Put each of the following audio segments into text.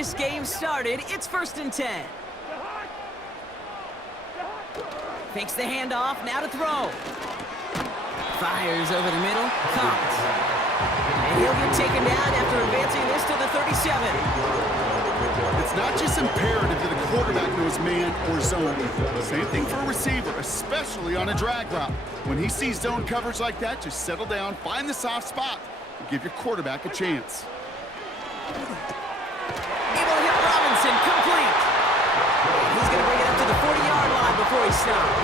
this game started. It's 1st and 10. Fakes the handoff, now to throw. Fires over the middle, caught. And he'll get taken down after advancing this to the 37. It's not just imperative that the quarterback knows man or zone. Same thing for a receiver, especially on a drag route. When he sees zone coverage like that, just settle down, find the soft spot, and give your quarterback a chance. It'll hit Robinson, complete. He's going to bring it up to the 40-yard line before he stops.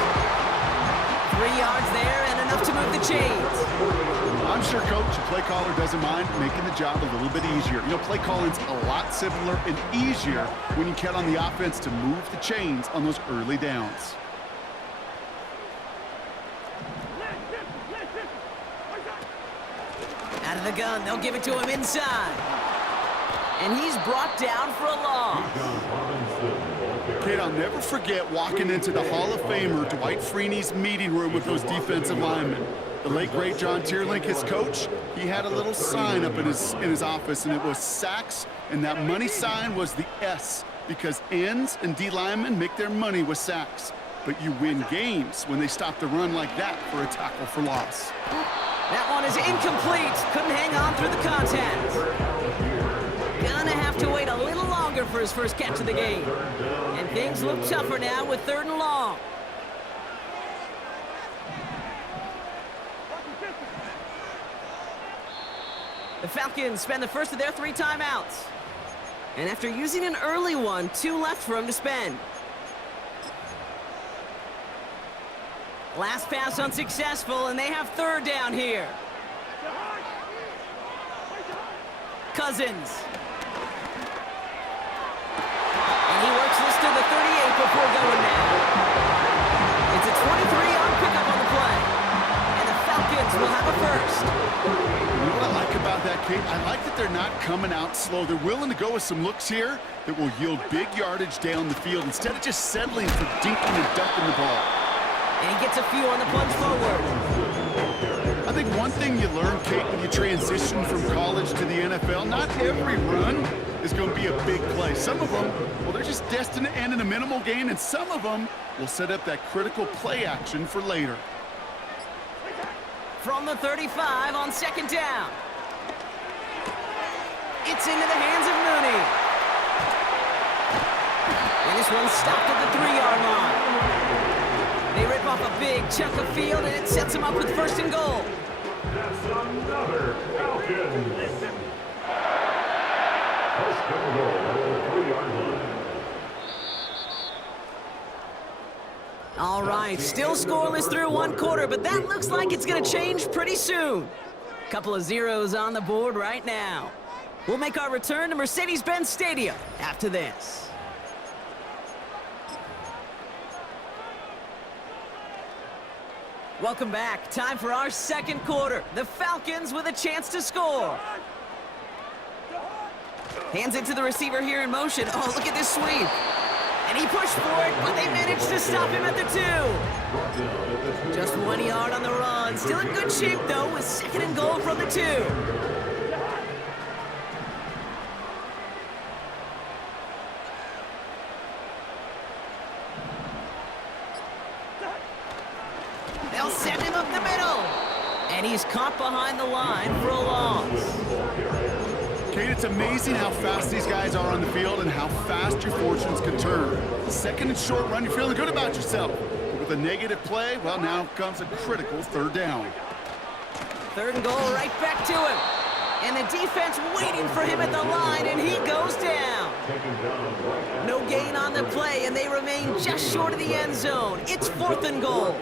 3 yards there and enough to move the chains. I'm sure Coach, the play caller, doesn't mind making the job a little bit easier. You know, play calling's a lot simpler and easier when you count on the offense to move the chains on those early downs. Out of the gun, they'll give it to him inside. And he's brought down for a loss. Kid, I'll never forget walking into the Hall of Famer Dwight Freeney's meeting room with those defensive linemen. The late, great John Tierlink, his coach, he had a little sign up in his office, and it was sacks, and that money sign was the S, because ends and D linemen make their money with sacks. But you win games when they stop the run like that for a tackle for loss. That one is incomplete. Couldn't hang on through the contact. Gonna have to wait a little longer for his first catch of the game. And things look tougher now with 3rd and long. The Falcons spend the first of their 3 timeouts. And after using an early one, 2 left for him to spend. Last pass unsuccessful, and they have 3rd down here. Cousins. And he works this to the 38 before going down. It's a 23-yard pickup on the play. And the Falcons will have a first. You know what I like about that, Kate? I like that they're not coming out slow. They're willing to go with some looks here that will yield big yardage down the field instead of just settling for dinking and dumping the ball. And he gets a few on the plunge forward. I think one thing you learn, Kate, when you transition from college to the NFL, not every run is going to be a big play. Some of them, well, they're just destined to end in a minimal gain, and some of them will set up that critical play action for later. From the 35 on 2nd down. It's into the hands of Mooney. And this one's stopped at the 3-yard line. They rip off a big chunk of field, and it sets them up with 1st and goal. That's another Falcons. 1st and goal at the 3-yard line. All right, still scoreless through 1 quarter, but that looks like it's going to change pretty soon. Couple of zeros on the board right now. We'll make our return to Mercedes-Benz Stadium after this. Welcome back. Time for our 2nd quarter. The Falcons with a chance to score. Hands it to the receiver here in motion. Oh, look at this sweep. And he pushed for it, but they managed to stop him at the 2. Just 1 yard on the run. Still in good shape, though, with 2nd and goal from the 2. They'll send him up the middle. And he's caught behind the line for a loss. Kate, it's amazing how fast these guys are on the field and how fast your fortunes can turn. 2nd and short run, you're feeling good about yourself. But with a negative play, well, now comes a critical 3rd down. 3rd and goal right back to him. And the defense waiting for him at the line, and he goes down. No gain on the play, and they remain just short of the end zone. It's 4th and goal.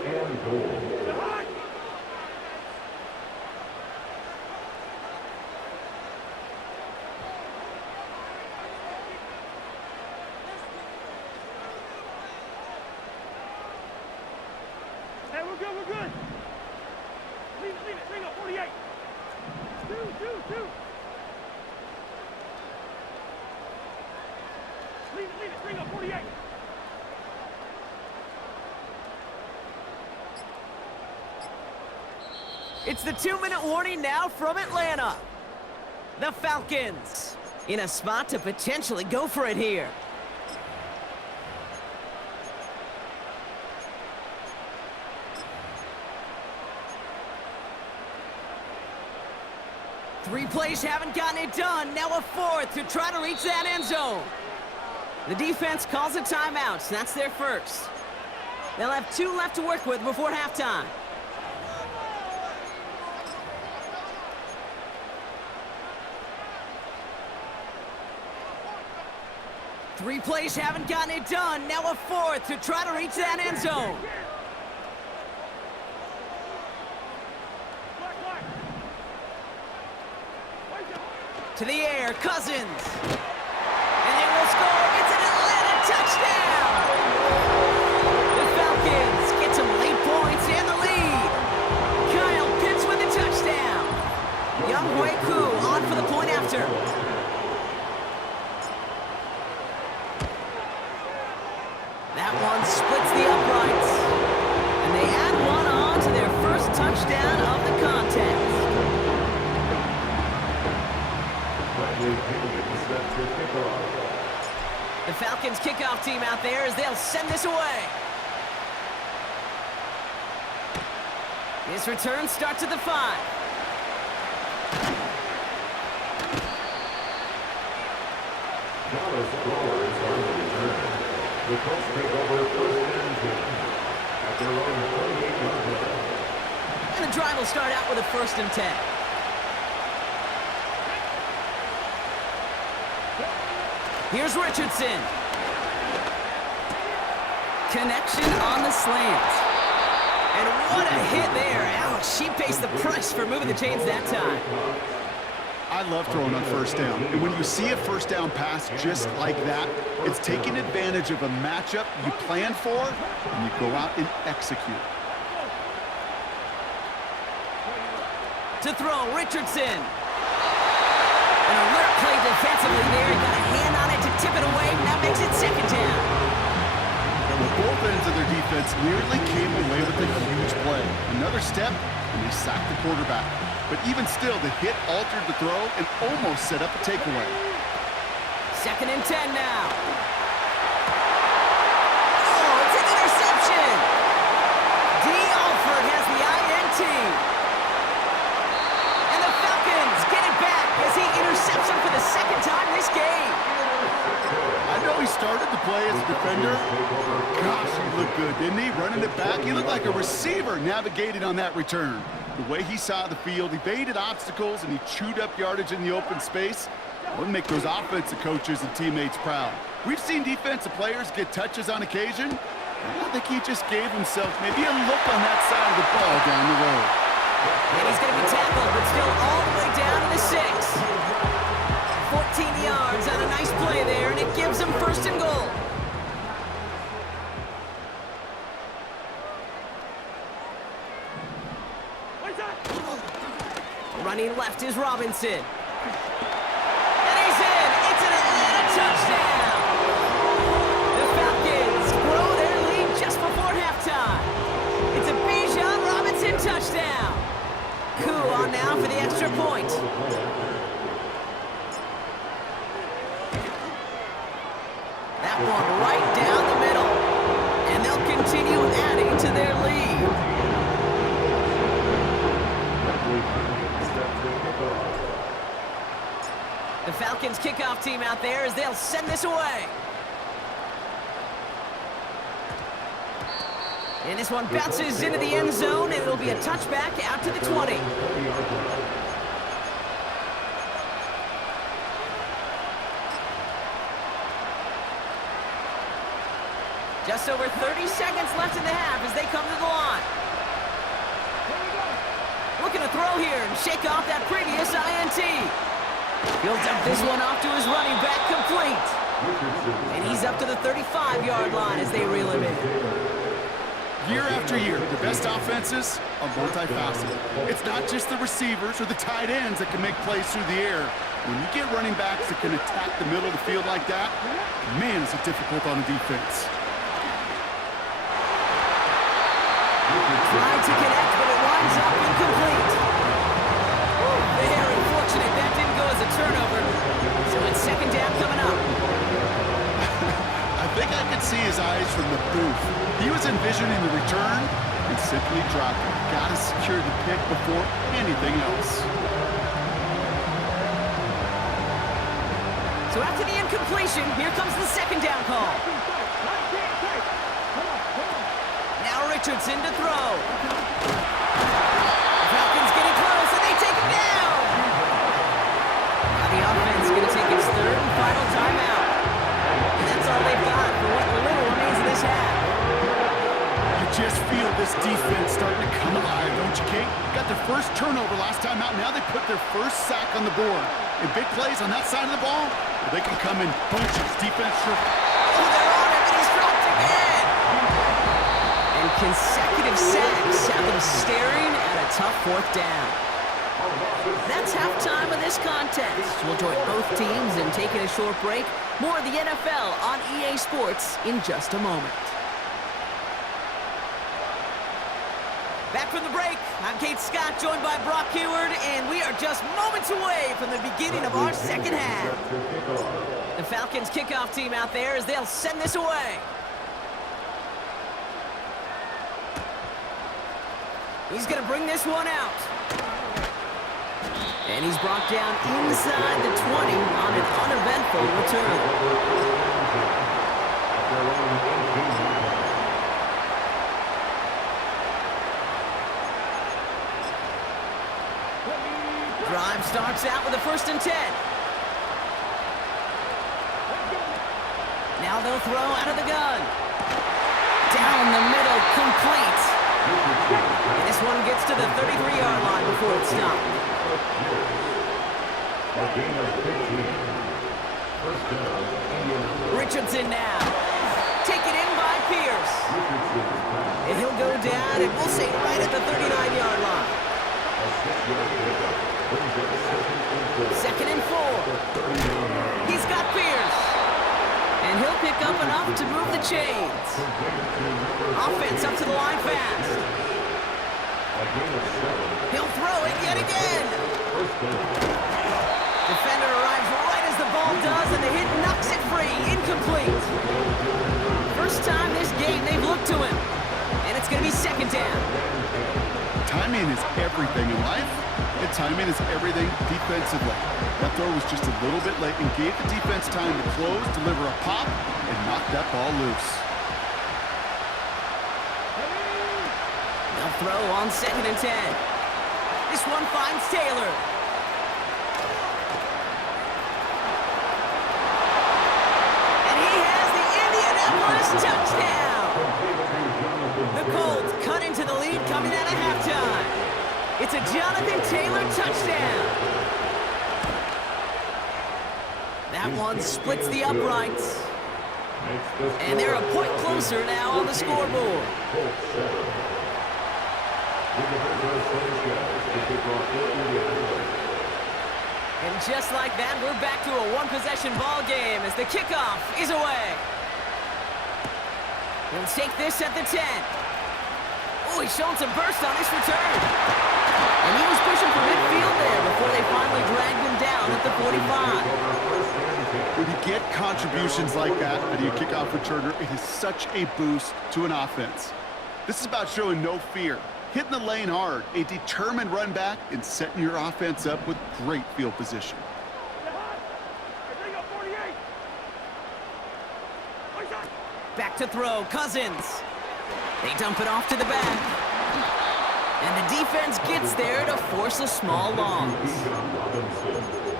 Hey, we're good. Leave it, bring up 48. Two. Leave it, bring up 48. It's the 2-minute warning now from Atlanta. The Falcons In a spot to potentially go for it here. Three plays haven't gotten it done. Now a fourth to try to reach that end zone. The defense calls a timeout, so that's their first. They'll have 2 left to work with before halftime. Three plays haven't gotten it done. Now a fourth to try to reach that end zone. To the air, Cousins. And they will score. It's an Atlanta touchdown. The Falcons get some late points and the lead. Kyle Pitts with a touchdown. Younghoe Koo on for the point after. That one splits the uprights. And they add one on to their first touchdown of the contest. The Falcons kickoff team out there as they'll send this away. This return starts at the 5. The Colts take over first and 10 at their own 28-yard line. And the drive will start out with a 1st and 10. Here's Richardson. Connection on the slant. And what a hit there. Ouch, she pays the price for moving the chains that time. I love throwing on 1st down. And when you see a 1st down pass just like that, it's taking advantage of a matchup you plan for, and you go out and execute. To throw, Richardson. An alert play defensively there. Got a hand on it to tip it away. Now makes it 2nd down. Well, both ends of their defense nearly came away with a huge play. Another step, and they sacked the quarterback. But even still, the hit altered the throw and almost set up a takeaway. 2nd and 10 now. Oh, it's an interception. D. Alford has the INT. And the Falcons get it back as he intercepts him for the 2nd time this game. I know he started to play as a defender. Gosh, he looked good, didn't he? Running it back, he looked like a receiver navigating on that return. The way he saw the field, evaded obstacles, and he chewed up yardage in the open space. It would make those offensive coaches and teammates proud. We've seen defensive players get touches on occasion. I think he just gave himself maybe a look on that side of the ball down the road. And he's going to be tackled, but still all the way down to the 6. 14 yards on a nice play there, and it gives him 1st and goal. Running left is Robinson. And he's in. It's an Atlanta touchdown. The Falcons grow their lead just before halftime. It's a Bijan Robinson touchdown. Koo on now for the extra point. That one right down the middle. And they'll continue adding to their lead. The Falcons kickoff team out there as they'll send this away. And this one bounces into the end zone, and it'll be a touchback out to the 20. Just over 30 seconds left in the half as they come to the line. Looking to throw here and shake off that previous INT. He'll dump this one off to his running back, complete. And he's up to the 35-yard line as they reel him in. Year after year, the best offenses are multifaceted. It's not just the receivers or the tight ends that can make plays through the air. When you get running backs that can attack the middle of the field like that, man, is it difficult on the defense. Tried to connect, but it winds up incomplete. Very fortunate that didn't go as a turnover. So it's second down coming up. I think I could see his eyes from the booth. He was envisioning the return and simply dropping. Gotta secure the pick before anything else. So after the incompletion, here comes the second down call. Now Richardson to throw. Falcons getting close, and they take it down. Now the offense is going to take its third and final timeout. And that's all they've got for what little remains of this half. You just feel this defense starting to come alive, don't you, Kate? Got their first turnover last time out. Now they put their first sack on the board. And big plays on that side of the ball, they can come in bunches. Defense sure. Oh, they're on him, and he's dropped again. And consecutive sacks have them staring at a tough fourth down. That's halftime of this contest. We'll join both teams in taking a short break. More of the NFL on EA Sports in just a moment. Back from the break, I'm Kate Scott, joined by Brock Heward, and we are just moments away from the beginning of our second half. The Falcons kickoff team out there as they'll send this away. He's going to bring this one out. And he's brought down inside the 20 on an uneventful return. Drive starts out with a 1st and 10. Now they'll throw out of the gun. Down the middle, complete. And this one gets to the 33-yard line before it's stopped. Richardson now. Taken in by Pierce. And he'll go down, and we'll say right at the 39-yard line. 2nd and 4. He's got Pierce. And he'll pick up enough to move the chains. Offense up to the line fast. He'll throw it yet again. Defender arrives right as the ball does, and the hit knocks it free. Incomplete. First time this game they've looked to him. And it's going to be second down. Timing is everything in life, and timing is everything defensively. That throw was just a little bit late and gave the defense time to close, deliver a pop, and knock that ball loose. They'll throw on 2nd and 10. This one finds Taylor. And he has the Indianapolis touchdown. The Colts cut into the lead coming out of halftime. It's a Jonathan Taylor touchdown. That one splits the uprights. And they're a point closer now on the scoreboard. And just like that, we're back to a one-possession ball game as the kickoff is away. He'll take this at the 10. Oh, he's showing some burst on his return. And he was pushing for midfield there before they finally dragged him down at the 45. When you get contributions like that out of your kickoff returner, it is such a boost to an offense. This is about showing no fear, hitting the lane hard, a determined run back, and setting your offense up with great field position. Back to throw, Cousins. They dump it off to the back. And the defense gets there to force a small loss.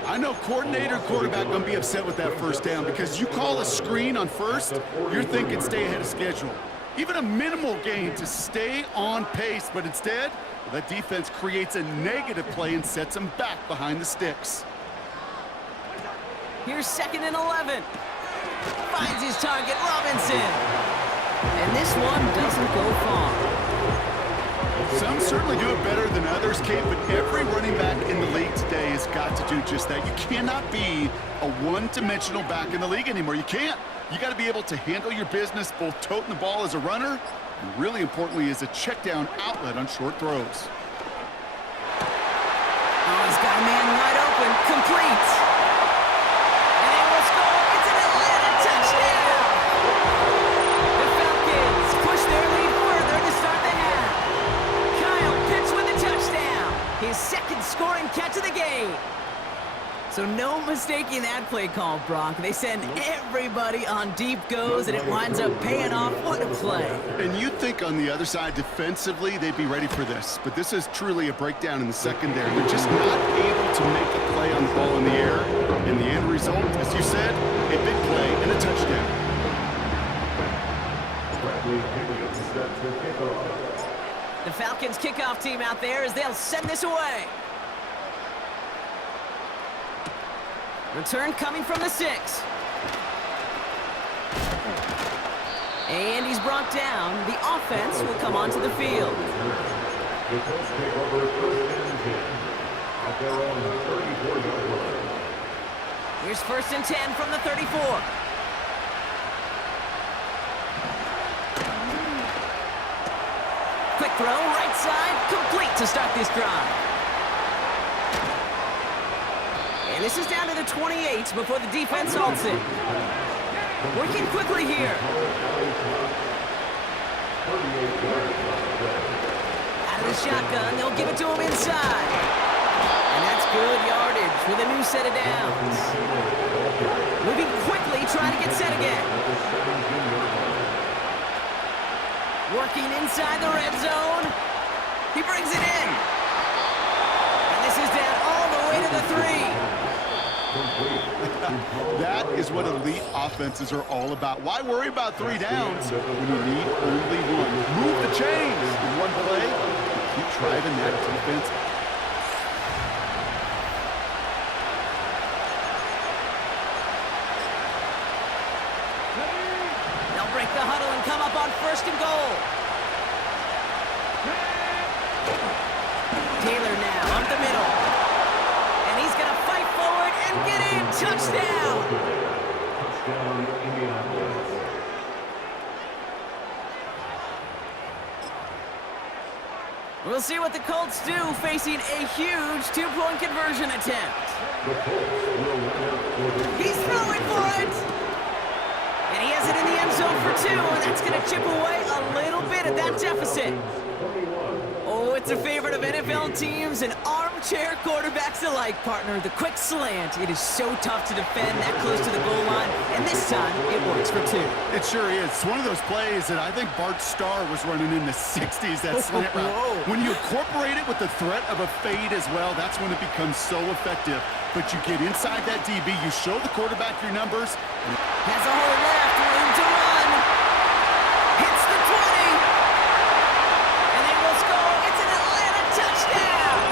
I know coordinator and quarterback going to be upset with that first down because you call a screen on first, you're thinking stay ahead of schedule. Even a minimal gain to stay on pace, but instead, the defense creates a negative play and sets them back behind the sticks. Here's 2nd and 11. Finds his target, Robinson. And this one doesn't go far. Some certainly do it better than others, Kate, but every running back in the league today has got to do just that. You cannot be a one-dimensional back in the league anymore. You can't. You got to be able to handle your business, both toting the ball as a runner, and really importantly as a check-down outlet on short throws. Oh, he's got a man wide open, complete. So no mistaking that play call, Brock. They send everybody on deep goes, and it winds up paying off. What a play. And you'd think on the other side, defensively, they'd be ready for this. But this is truly a breakdown in the secondary. They're just not able to make a play on the ball in the air. And the end result, as you said, a big play and a touchdown. The Falcons kickoff team out there as they'll send this away. Return coming from the 6. And he's brought down. The offense will come onto the field. The Colts take over 1st and 10 at their own 34-yard line. Here's 1st and 10 from the 34. Quick throw, right side, complete to start this drive. And this is down to the 28 before the defense halts it. Working quickly here. Out of the shotgun, they'll give it to him inside. And that's good yardage with a new set of downs. Moving quickly, trying to get set again. Working inside the red zone. He brings it in. And this is down all the way to the 3. That is what elite offenses are all about. Why worry about 3 downs when you need only 1? Move the chains in one play. Keep driving that defense. They'll break the huddle and come up on 1st and goal. Taylor now up the middle. And he's going to fight forward and get in. Touchdown! Touchdown, Indianapolis. We'll see what the Colts do facing a huge 2-point conversion attempt. The Colts will line up for the... He's throwing for it! And he has it in the end zone for 2, and that's going to chip away a little bit at that deficit. Oh, it's a favorite of NFL teams and armchair quarterbacks alike, partner. The quick slant. It is so tough to defend that close to the goal line, and this time it works for 2. It sure is. It's one of those plays that I think Bart Starr was running in the 60s, that slant route. When you incorporate it with the threat of a fade as well, that's when it becomes so effective. But you get inside that DB, you show the quarterback your numbers. Has a hole left, room to run. Hits the 20. And they will score. It's an Atlanta touchdown.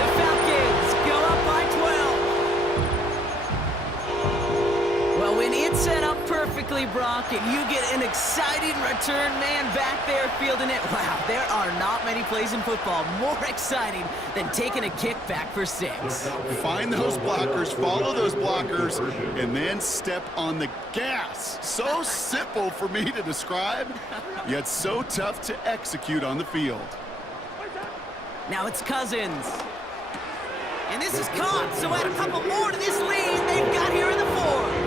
The Falcons go up by 12. Well, when it's set up perfectly, Brock, and you get an exciting return man back there fielding it, wow, there are not many plays in football more exciting than taking a kick back for 6. Find those blockers, follow those blockers, and then step on the gas. So simple for me to describe, yet so tough to execute on the field. Now it's Cousins. And this is caught, so add a couple more to this lead they've got here in the 4th.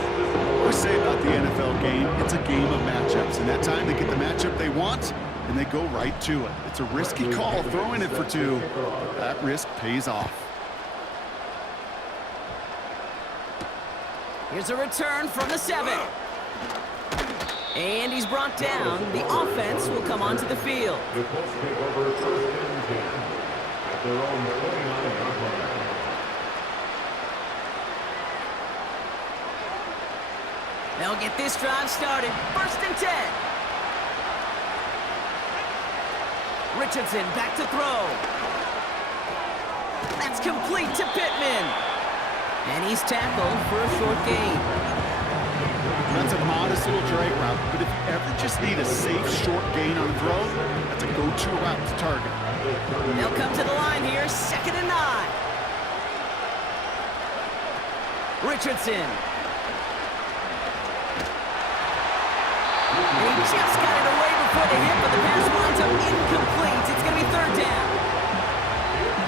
We say about the NFL game, it's a game of matchups, and that time they get the matchup they want, and they go right to it. It's a risky call throwing it for 2, but that risk pays off. Here's a return from the 7. And he's brought down. The offense will come onto the field. The Colts take over 1st and 10 at their own 29-yard line. They'll get this drive started. 1st and 10. Richardson back to throw. That's complete to Pittman. And he's tackled for a short gain. That's a modest little drag route, but if you ever just need a safe short gain on a throw, that's a go-to route to target. They'll come to the line here, 2nd and 9. Richardson. And he just got it away before the hit, but the pass winds up incomplete. It's going to be 3rd down.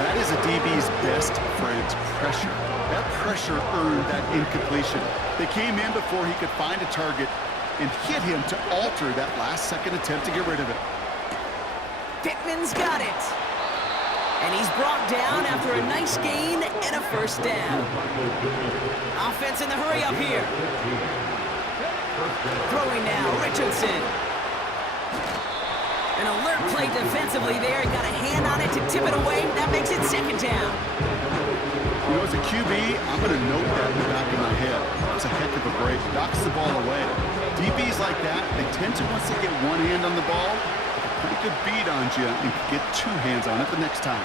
That is a DB's best friend, pressure. That pressure earned that incompletion. They came in before he could find a target and hit him to alter that last-second attempt to get rid of it. Pittman's got it. And he's brought down after a nice gain and a first down. Offense in the hurry up here. Throwing now, Richardson. An alert play defensively there. Got a hand on it to tip it away. That makes it second down. You know, as a QB, I'm going to note that in the back of my head. That was a heck of a break. Knocks the ball away. DBs like that, they tend to, once they get one hand on the ball, pretty good beat on you and get two hands on it the next time.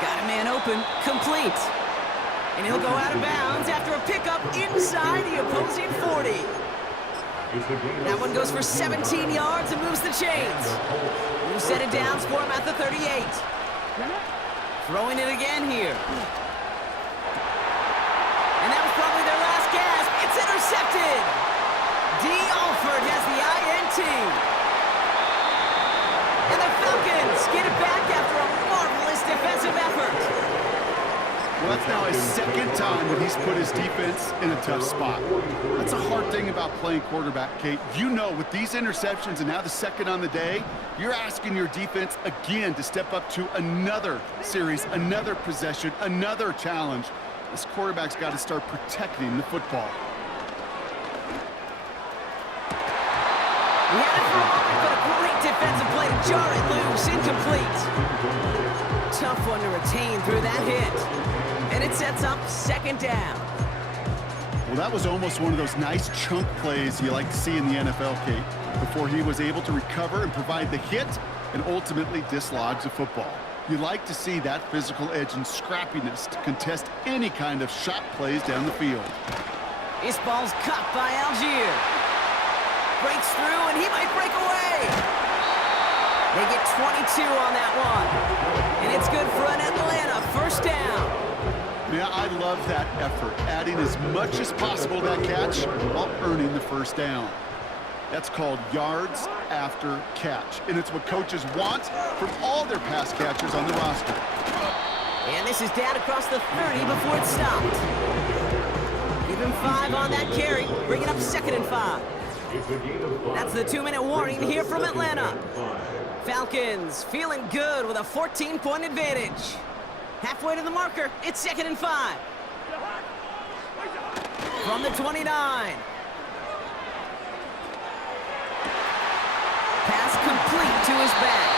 Got a man open, complete. And he'll go out of bounds after a pickup inside the opposing 40. That one goes for 17 yards and moves the chains. New set of downs for him at the 38. Throwing it again here. And that was probably their last gasp. It's intercepted. D. Alford has the INT. And the Falcons get it back after a marvelous defensive effort. Well, that's now his second time that he's put his defense in a tough spot. That's a hard thing about playing quarterback, Kate. You know, with these interceptions and now the second on the day, you're asking your defense again to step up to another series, another possession, another challenge. This quarterback's got to start protecting the football. He had it for a moment, but a great defensive play to jar it loose. Incomplete. Tough one to retain through that hit. And it sets up second down. Well, that was almost one of those nice chunk plays you like to see in the NFL, Kate, before he was able to recover and provide the hit and ultimately dislodge the football. You like to see that physical edge and scrappiness to contest any kind of shot plays down the field. This ball's caught by Algier. Breaks through, and he might break away. They get 22 on that one. And it's good for an Atlanta first down. Yeah, I love that effort, adding as much as possible to that catch while earning the first down. That's called yards after catch, and it's what coaches want from all their pass catchers on the roster. And this is down across the 30 before it stopped. Give him 5 on that carry, bring it up 2nd and 5. That's the 2-minute warning here from Atlanta. Falcons feeling good with a 14-point advantage. Halfway to the marker, it's 2nd and 5. From the 29. Pass complete to his back.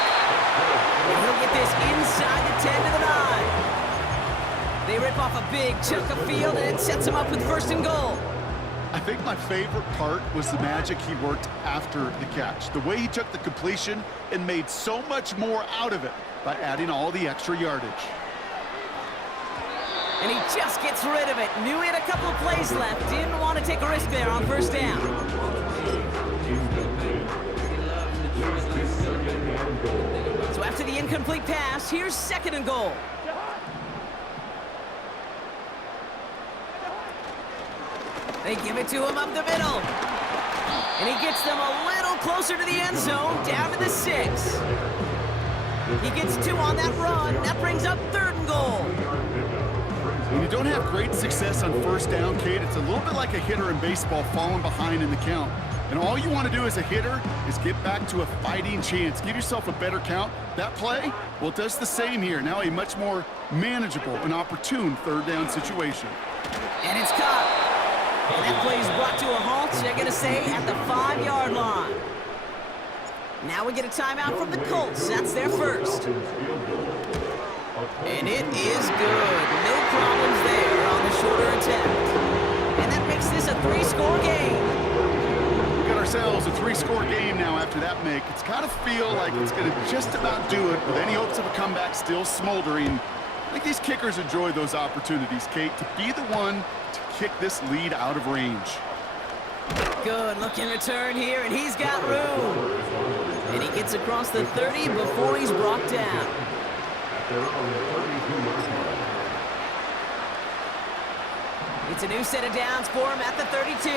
And he'll get this inside the 10 to the 9. They rip off a big chunk of field, and it sets him up with 1st and goal. I think my favorite part was the magic he worked after the catch. The way he took the completion and made so much more out of it by adding all the extra yardage. And he just gets rid of it. Knew he had a couple of plays left. Didn't want to take a risk there on 1st down. So after the incomplete pass, here's 2nd and goal. They give it to him up the middle. And he gets them a little closer to the end zone, down to the 6. He gets 2 on that run. That brings up 3rd and goal. When you don't have great success on 1st down, Kate, it's a little bit like a hitter in baseball falling behind in the count. And all you want to do as a hitter is get back to a fighting chance. Give yourself a better count. That play, well, it does the same here. Now a much more manageable and opportune 3rd down situation. And it's caught. And that play is brought to a halt, they're going to say, at the 5-yard line. Now we get a timeout from the Colts. That's their first. And it is good. No problems there on the shorter attempt. And that makes this a 3-score game. We got ourselves a 3-score game now after that make. It's got to feel like it's going to just about do it with any hopes of a comeback still smoldering. I think these kickers enjoy those opportunities, Kate, to be the one to kick this lead out of range. Good looking return here, and he's got room. And he gets across the 30 before he's brought down. It's a new set of downs for him at the 32.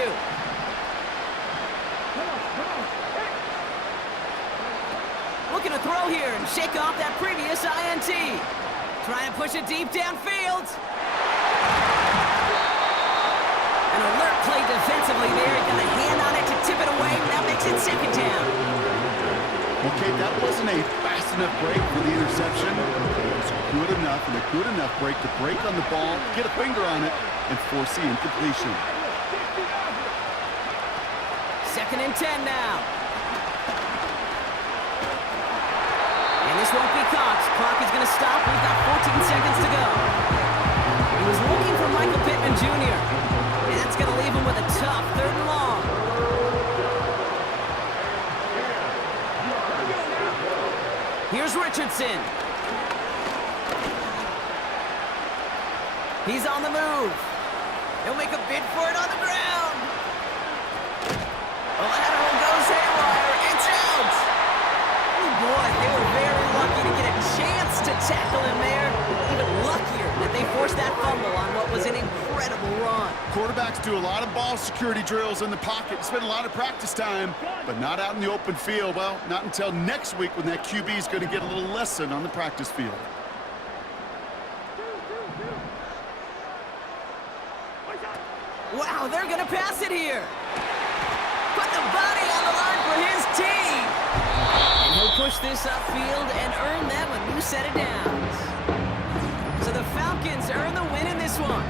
Looking to throw here and shake off that previous INT. Trying to push it deep downfield. An alert play defensively there. He got a hand on it to tip it away. That makes it 2nd down. Okay, that wasn't a fast enough break for the interception. It was good enough and a good enough break to break on the ball, get a finger on it, and force the incompletion. 2nd and 10 now. And this won't be caught. Clock is going to stop. We've got 14 seconds to go. He was looking for Michael Pittman Jr. And that's going to leave him with a tough 3rd and long. Here's Richardson. He's on the move. He'll make a bid for it on the ground. The lateral goes haywire. It's out. Oh boy, they were very lucky to get a chance to tackle him there. Even luckier that they forced that fumble on what was an incredible run. Quarterbacks do a lot of ball security drills in the pocket, spend a lot of practice time, but not out in the open field. Well, not until next week when that QB is going to get a little lesson on the practice field. Wow, they're going to pass it here. Put the body on the line for his team. And he'll push this upfield and earn them a new set of downs. So the Falcons earn the win in this one.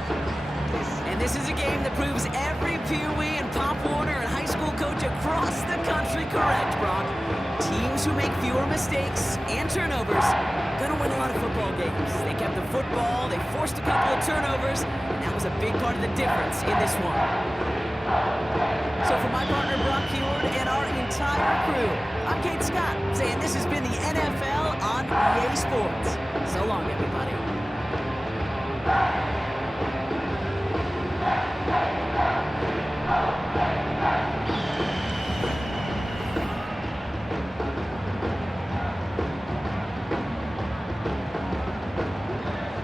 And this is a game that proves every Pee Wee and Pop Warner and high school coach across the country correct, Brock. Teams who make fewer mistakes and turnovers gonna win a lot of football games. They kept the football, they forced a couple of turnovers, and that was a big part of the difference in this one. So for my partner Brock Heward and our entire crew, I'm Kate Scott, saying this has been the NFL on EA Sports. So long, everybody.